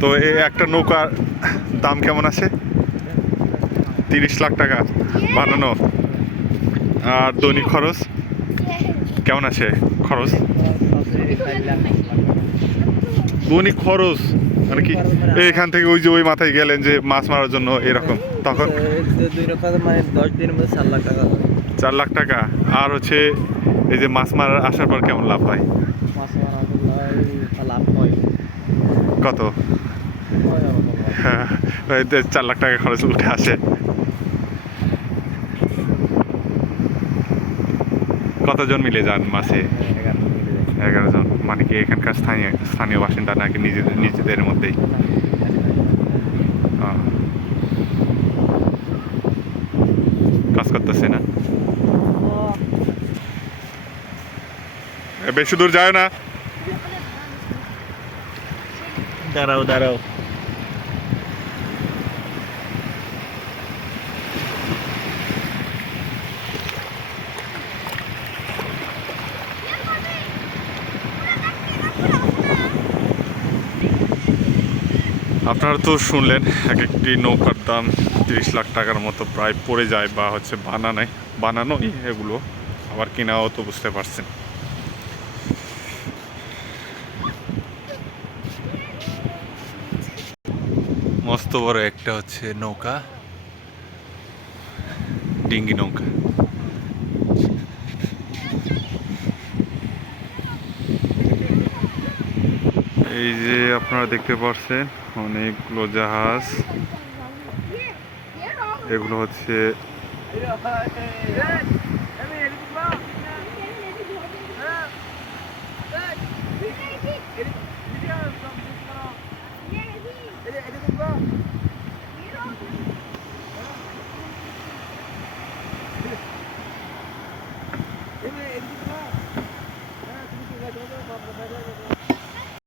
তো এই একটা নৌকার দাম কেমন আছে? তিরিশ লাখ টাকা বানানো। আর দৈনিক খরচ? কেমন আছে খরচ? দৈনিক খরচ? মানে কি? এখান থেকে ওই যে ওই মাথায় গেলেন যে মাছ মারার জন্য এরকম। তখন? চার লাখ টাকা। আর হচ্ছে এই যে মাছ মারার আসার পর কেমন লাভ হয়? লাভ হয়। কত? হয় চার লাখ টাকা খরচ উঠে আসে। কতজন মিলে যান মাসে। এগারো জন। মানে কি এখানকার স্থানীয় স্থানীয় বাসিন্দা নাকি নিজেদের নিজেদের মধ্যেই? কাজ করতেছে না? বেশি দূর যায় না। দাঁড়াও দাঁড়াও। আপনারা তো শুনলেন, এক একটি নৌকার দাম তিরিশ লাখ টাকার মতো প্রায় পড়ে যায় বা হচ্ছে বানানায়, বানানোই এগুলো। আবার কিনাও তো বুঝতে পারছেন। মস্ত বড় একটা হচ্ছে নৌকা। ডিঙ্গি নৌকা। এই যে আপনারা দেখতে পাচ্ছেন অনেকগুলো জাহাজ। এগুলো হচ্ছে Let's.